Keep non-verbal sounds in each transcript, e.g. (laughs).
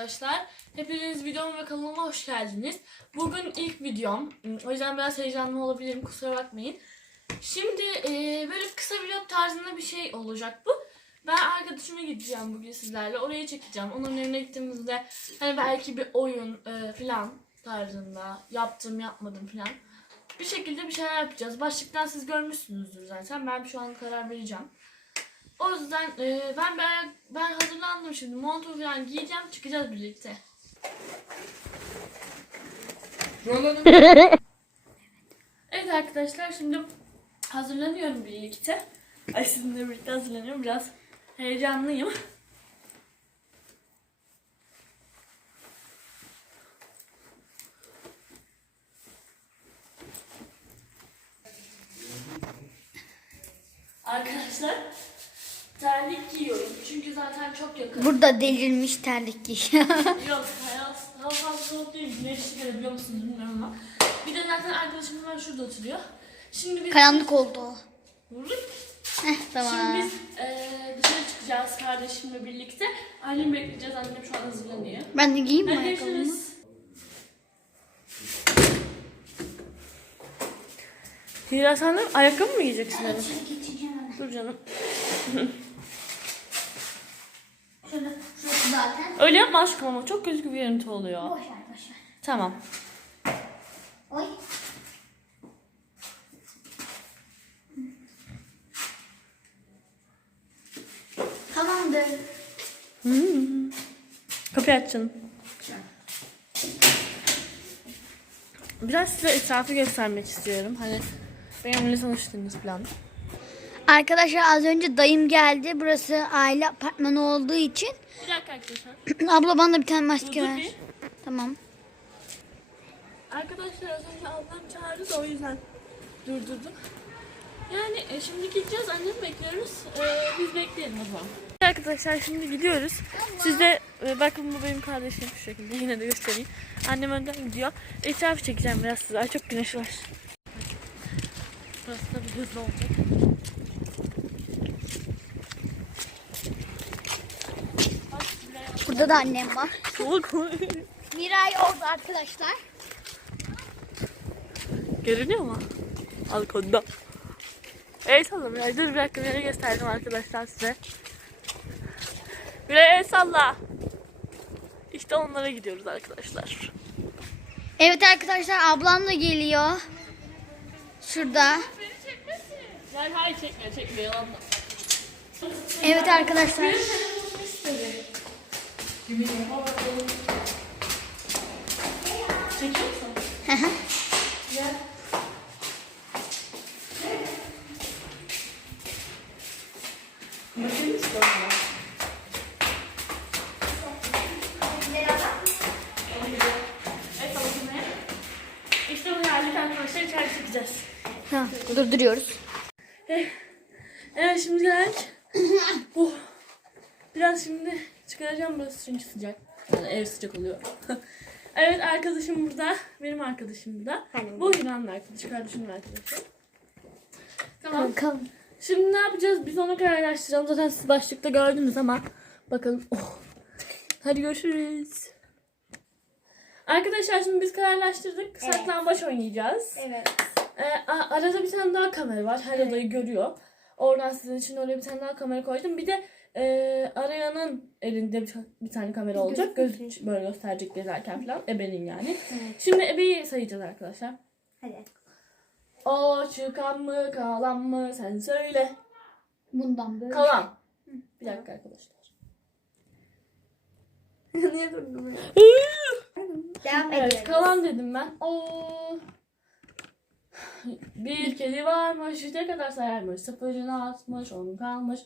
arkadaşlar. Hepiniz videoma ve kanalıma hoş geldiniz. Bugün ilk videom. O yüzden biraz heyecanlı olabilirim. Kusura bakmayın. Şimdi e, böyle kısa vlog tarzında bir şey olacak bu. Ben arkadaşıma gideceğim bugün sizlerle. Oraya çekeceğim. Onun evine gittiğimizde hani belki bir oyun e, falan tarzında yaptım yapmadım falan. Bir şekilde bir şeyler yapacağız. Başlıktan siz görmüşsünüzdür zaten. Ben şu an karar vereceğim. O yüzden e, ben ben ben hazırlandım şimdi. Montu falan giyeceğim. Çıkacağız birlikte. (laughs) Evet arkadaşlar şimdi hazırlanıyorum birlikte. Ay sizinle birlikte hazırlanıyorum. Biraz heyecanlıyım. Arkadaşlar terlik giyiyorum. Çünkü zaten çok yakın. Burada delirmiş terlik giyiyor. (laughs) Yok hayat hava fazla soğuk değil. Güneşli görebiliyor musunuz bilmiyorum ama. Bir de zaten arkadaşım hemen şurada oturuyor. Şimdi biz... Karanlık oldu. Vurun. Heh, tamam. Şimdi biz eee, dışarı çıkacağız kardeşimle birlikte. Annemi bekleyeceğiz. Annem şu an hazırlanıyor. Ben de giyeyim mi ayakkabımı? Hira sen de ayakkabı mı giyeceksin hanım? Dur canım. (laughs) Şöyle, şurası zaten. Öyle yapma aşkım ama çok kötü bir görüntü oluyor. Boş ver, boş ver. Tamam. Oy. Tamamdır. Kapıyı aç canım. Biraz size etrafı göstermek istiyorum. Hani benimle tanıştığınız falan. Arkadaşlar az önce dayım geldi. Burası aile apartmanı olduğu için. Bir dakika arkadaşlar. (clears throat) Abla bana da bir tane maske Dur, ver. bir. Tamam. Arkadaşlar az önce ablam çağırdı da o yüzden durdurdum. Yani e, şimdi gideceğiz annemi bekliyoruz. E, biz bekleyelim o zaman. Arkadaşlar şimdi gidiyoruz. Siz de e, bakın bu benim kardeşim şu şekilde yine de göstereyim. Annem önden gidiyor. Etrafı çekeceğim biraz size. Ay çok güneş var. Burası da bir hızlı olacak. Burada da annem var. (laughs) Miray orada arkadaşlar. Görünüyor mu? Balkonda. El salla Miray. Dur bir dakika beni gösterdim arkadaşlar size. Miray el salla. İşte onlara gidiyoruz arkadaşlar. Evet arkadaşlar ablam da geliyor. Şurada. Yani hayır çekme çekme yalan. Evet arkadaşlar. Çekiyor musun? Hı hı. Gel. Bakayım? Evet bakayım. İşte bu geldik arkadaşlar içeri çıkacağız. Tamam, durduruyoruz. Evet şimdi geldik. oh. Biraz şimdi burası çünkü sıcak. Yani ev sıcak oluyor. (laughs) evet arkadaşım burada. Benim arkadaşım burada. Benim. Bu İran'ın arkadaşı, kardeşimin arkadaşı. Tamam. Bakalım. Şimdi ne yapacağız? Biz onu kararlaştıralım. Zaten siz başlıkta gördünüz ama bakalım. Oh. Hadi görüşürüz. Arkadaşlar şimdi biz kararlaştırdık. Evet. Saklambaç oynayacağız. Evet. Ee, arada bir tane daha kamera var. Her odayı görüyor. Oradan sizin için öyle bir tane daha kamera koydum. Bir de e, arayanın elinde bir, bir tane kamera olacak. Göz böyle gösterecek gezerken falan. Ebenin yani. Evet. Şimdi ebeyi sayacağız arkadaşlar. Hadi. O çıkan mı kalan mı sen söyle. Bundan böyle. Kalan. Bir dakika arkadaşlar. (laughs) Niye durdum ya? Devam Evet ediyoruz. kalan dedim ben. Oo. Bir kedi varmış. Yüze kadar sayarmış. Sıfırını atmış. On kalmış.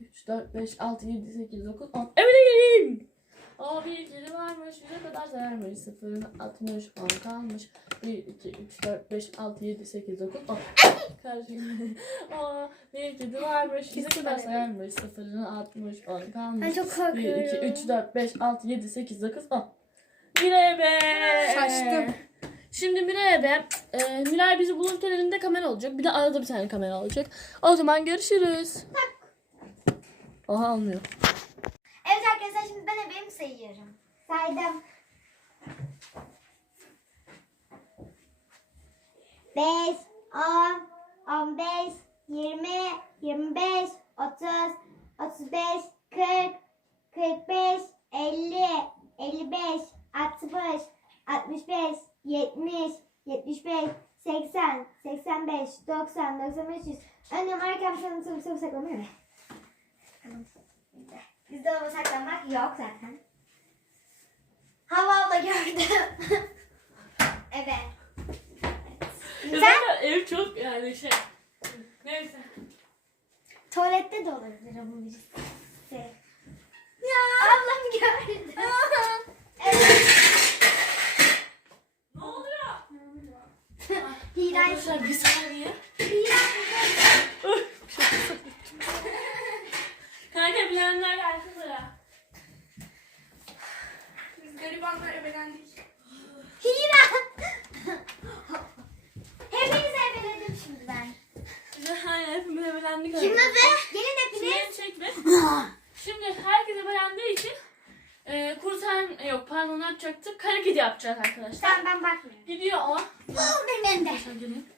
3, 4, 5, 6, 7, 8, 9, 10. Eminim. O bir kedi varmış. Yüze kadar sayarmış. Sıfırını atmış. 10 kalmış. 1, 2, 3, 4, 5, 6, 7, 8, 9, 10. Karışım. O bir kedi varmış. Yüze kadar sayarmış. Sıfırını atmış. 10 kalmış. Ben çok 1, korkuyorum. 2, 3, 4, 5, 6, 7, 8, 9, 10. Miray'a be. Şaştım. Şimdi Miray'a be. E, Miray bizi bulurken elinde kamera olacak. Bir de arada bir tane kamera olacak. O zaman görüşürüz. Aha almıyor. Evet arkadaşlar şimdi ben ebemi sayıyorum. Saydım. Beş, on, on beş, yirmi, yirmi beş, otuz, otuz beş, kırk, kırk beş, elli, elli beş, altmış, altmış beş, yetmiş, yetmiş beş, seksen, seksen beş, doksan, doksan beş, yüz. Önüm arkam sana sıvı sıvı saklanıyor mu? Bizde o saklanmak yok zaten. Hava abla gördüm. (laughs) evet. Ya Sen zaten ev çok yani şey. Neyse. tuvalette de olabilir ama birisi. Ya. Ablam gördü. evet. Ne oluyor? Hiray. Arkadaşlar bir saniye. Hiray. Kanka bilenler gelsin buraya. Biz garibanlar ebelendik. Hira. Hepinizi ebeledim şimdi ben. Bize aynen ebelendik. Kimle be? Gelin hepiniz. Çekme. Şimdi (laughs) herkes ebelendiği için e, kurtaran yok pardon ne yapacaktık? Kara kedi yapacağız arkadaşlar. Tamam ben bakmıyorum. Gidiyor o. Bu benim elimde. Arkadaşlar gelin.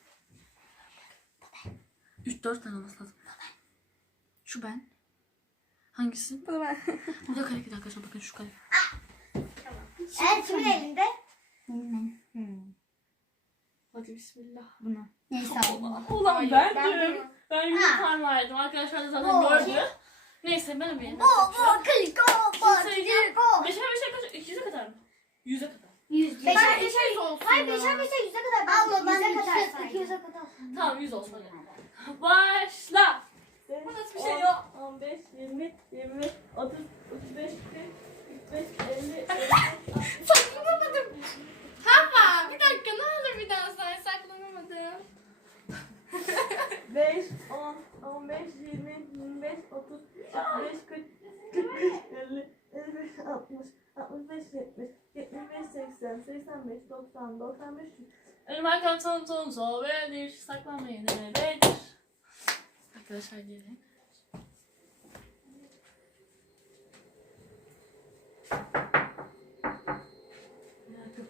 3-4 tane olması lazım. Şu ben. Hangisi? Bu ben. (laughs) Bu da kara kedi arkadaşlar bakın şu kara. Evet kimin elinde? Hadi bismillah. Bunu. Neyse. Ulan Hayır, ben bunu- Ben yüz parmağıydım. Arkadaşlar da zaten gördü. Neyse ben bir Bu bu kliko bu kliko. Beşe beşe kaç? 200'e kadar mı? 100'e kadar. Yüz. Beşer Ben beşer yüz olsun Hayır beşer beşer yüze kadar. Ben Allah ben yüze kadar yüze saydım. iki yüze kadar. Tamam 100 olsun hadi. Başla. Bu nasıl bir şey yok? 15, 20, 25, 30, 35, 40, 45, 50, 50, Saklanamadım. Hava bir dakika ne olur bir daha say saklanamadım. 5, 10, 15, 20, 25, 30, 35, 40, 45, 50, 55, 60, 65, 70, 75, 80, 85, 90, 95, 100. Benim arkam son son sol verir. Saklanmayın nerededir? Arkadaşlar gelin.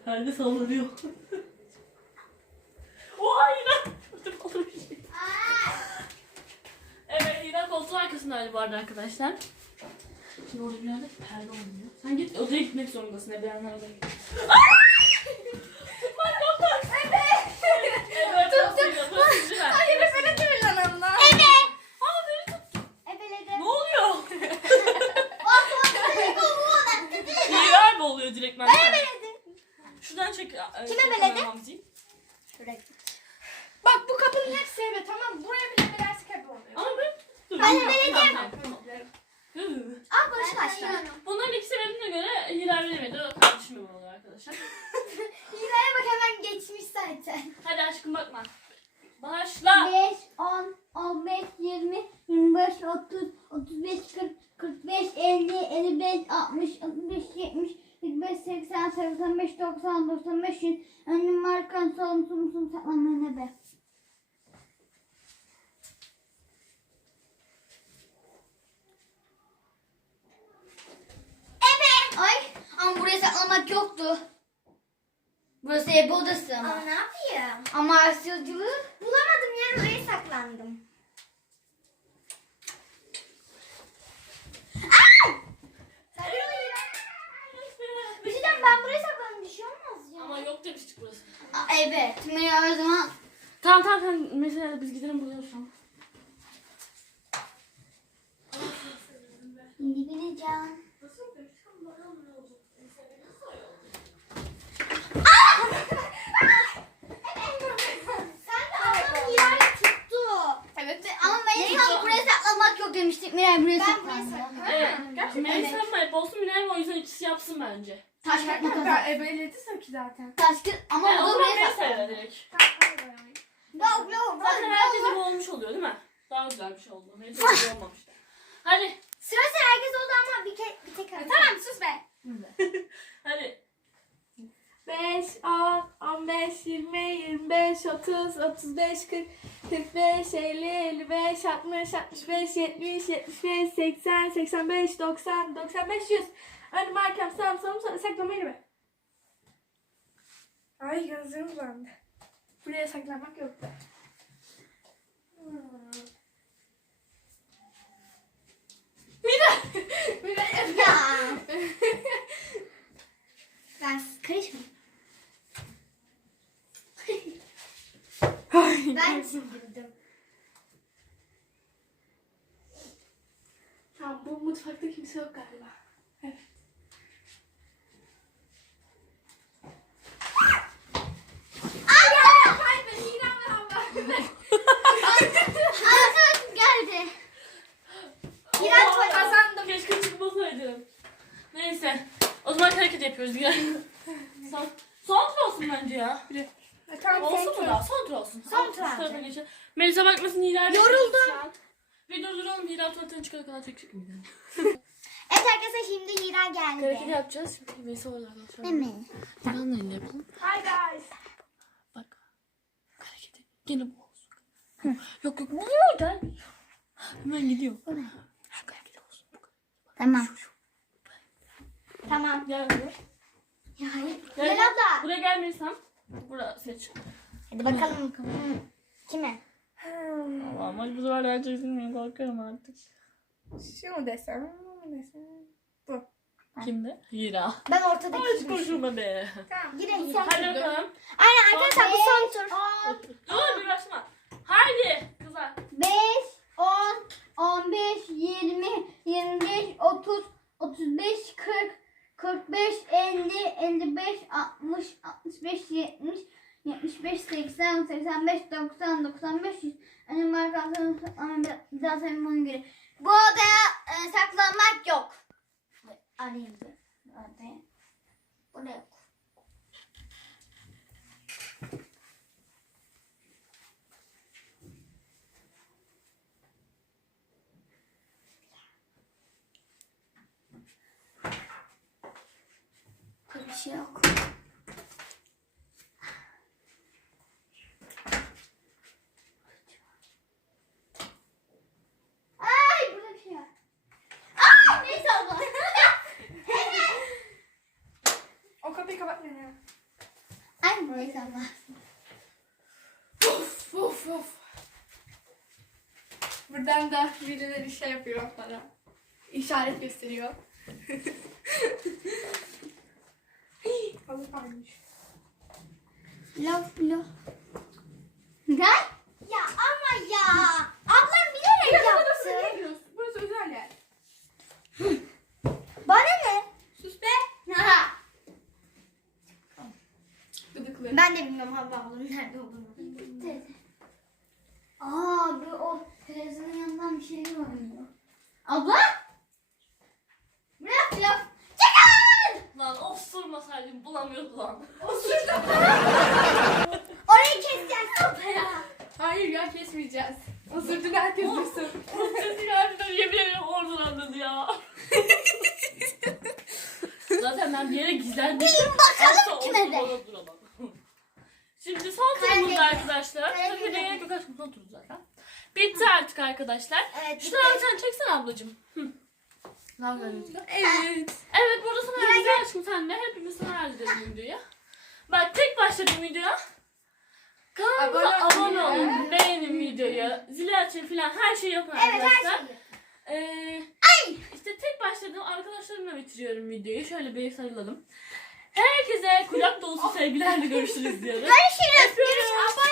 Perde sallanıyor. Oha yine. Dur olur bir şey. Evet yine arkasındaydı bu arada arkadaşlar. Şimdi orada bir yerde perde oynuyor. Sen git odaya gitmek zorundasın. Ebelenler odaya git. (laughs) Oluyor direkt ben? Ben ebeledim. Şuradan çek. Kim ebeledi? Şuraya. Bak bu kapının hepsi ebe tamam mı? Buraya bile ebelersek ebe oluyor. Ama ben... Dur, Ben tamam, ebeledim. tamam, tamam. Hı. Al Barış başla. Bunların ikisi verildiğine göre Hilal bilemedi. O kardeşim benim oluyor arkadaşlar. Hira'ya bak hemen geçmiş zaten. Hadi aşkım bakma. Başla. 5, 10, 15, 20, 25, 30, 35, 40, 45, 50, 55, 60, 65, 70, 75, 80, 85, 90, 95, 100. Önüm arkan solum sum sum saklanma ne be. Evet. Ay ama buraya saklamak yoktu. Burası ebe odası Ama ama. ne yapayım? Ama Asyacılığı Bulamadım yer oraya saklandım. Şey ben buraya saklandım bir şey olmaz ya. Ama yok demiştik burası. Evet. Mira o zaman Tamam tamam sen mesela biz gidelim buraya şu an. dibine can. Sen de ablam Hira'yı tuttu. Evet. Ama Melisa buraya saklamak yok demiştik. Miray buraya Ben saklandı. buraya saklandım. Evet. Gerçekten. Melisa mı hep olsun Minerva o yüzden ikisi yapsın bence. Taş kağıt makas. Ben ebelediysem ki zaten. Taş ama Yani o zaman buraya Melisa saklandı. direkt. Yok yok. Zaten herkese bu olmuş oluyor değil mi? Daha güzel bir şey oldu. Melisa bir şey olmamıştı. Hadi. Sıra sıra herkes oldu ama bir, ke bir tek arası. Tamam sus be. (laughs) Hadi. 5, 10, 15, 20, 25, 30, 35, 40, 45, 50, 55, 60, 65, 70, 75, 80, 85, 90, 95, 100. Önüm arkam sağım solum sonra saklama elime. Ay gözlerim uzandı. Buraya saklamak yoktu. Hmm. Mira! (laughs) Mira Ya. ben karışma. Ben sindirdim. Tamam bu mutfakta kimse yok galiba. Evet. Ay! Kaybet İrem ve Havva. Arkadaşım geldi. İrem Oo, kazandım. Keşke çıkmasaydım. Neyse. O zaman hareket yapıyoruz. Gel. son, son tur olsun bence ya. Tamam Olsun mu da? Son tur olsun. Son Al, tur şu alacağım. tarafa geçelim. Melisa bakmasın Hilal. Yoruldum. Bir durduralım. Hilal kadar çekecek miydi? Evet arkadaşlar şimdi Hira geldi. yapacağız. Şimdi Melisa oralardan sonra. Mi? Ben de yapalım. Hi guys. Bak. Hareketi. Gene bu olsun. yok yok. Bu gel. Hemen gidiyor. Tamam. Şu, şu. Tamam. Gel buraya. Ya hayır. Gel, abla. Buraya gelmeyesem. Buraya seç. Hadi bakalım. Kime? Allah'ım hadi bu sefer mi? Korkuyorum artık. Şu mu desem? Bu mu desem? Bu. Kimde? Hira. Ben ortadaki. konuşma be. Tamam. Yine son Hadi bakalım. Aynen arkadaşlar bu son tur. Dur bir başlama. Haydi kızlar. 5, 10, 15, 20, 25, 30, 35, 40, 45, 50, 55, 60, 65, 70, 75, 80, 85, 90, 95, 100. Annem arkadaşlarım bir daha sayın bunu göre. Bu odaya e, saklanmak yok. Arayayım bir. Odaya. Burada yok. Burada bir şey yok. Ay burada bir şey var. Ay neyse abla. O kapıyı kapatmayın ya. Abla. Uf uf uf. Buradan da birileri şey yapıyor bana. İşaret gösteriyor. Hii, Halı varmış. Laf laf. Gel. Ya ama ya. Ablam bilerek Burası yaptı. ne diyorsun? Burası özel yer. Bana ne? Sus be. Ha. Gıdıklı. Havva ablanın nerede olduğunu. Bitti. Aa bir o televizyonun yanından bir şey görünüyor. Abla? Laf laf. Çıkın! Lan osurmasaydım bulamıyordu lan. Orayı keseceğiz. ya. Hayır ya kesmeyeceğiz. Osurdun herkes duysun. Bu sesi harbiden yemin ediyorum oradan anladı ya. (laughs) Zaten ben bir yere gizlendim. Bilin bakalım kime de. Şimdi son turumuzda arkadaşlar. Kaybettim. Tabii de yok aşkım son turumuz zaten. Bitti artık arkadaşlar. Evet. Şu tarafa sen çeksene ablacığım. Hı. Ne yapıyorsun? Evet. Evet burada sana vereceğim aşkım sen de. Hepimiz sana vereceğiz videoyu. Bak tek başladım videoya. Kanalımıza Abone olun. beğenin videoyu, zili açın filan her şeyi yapın Evet arkadaşlar. her şeyi. Ee, işte tek başladığım arkadaşlarımla bitiriyorum videoyu. Şöyle bir sarılalım. Herkese kucak dolusu sevgilerle görüşürüz diyoruz. Görüşürüz. Öpüyoruz.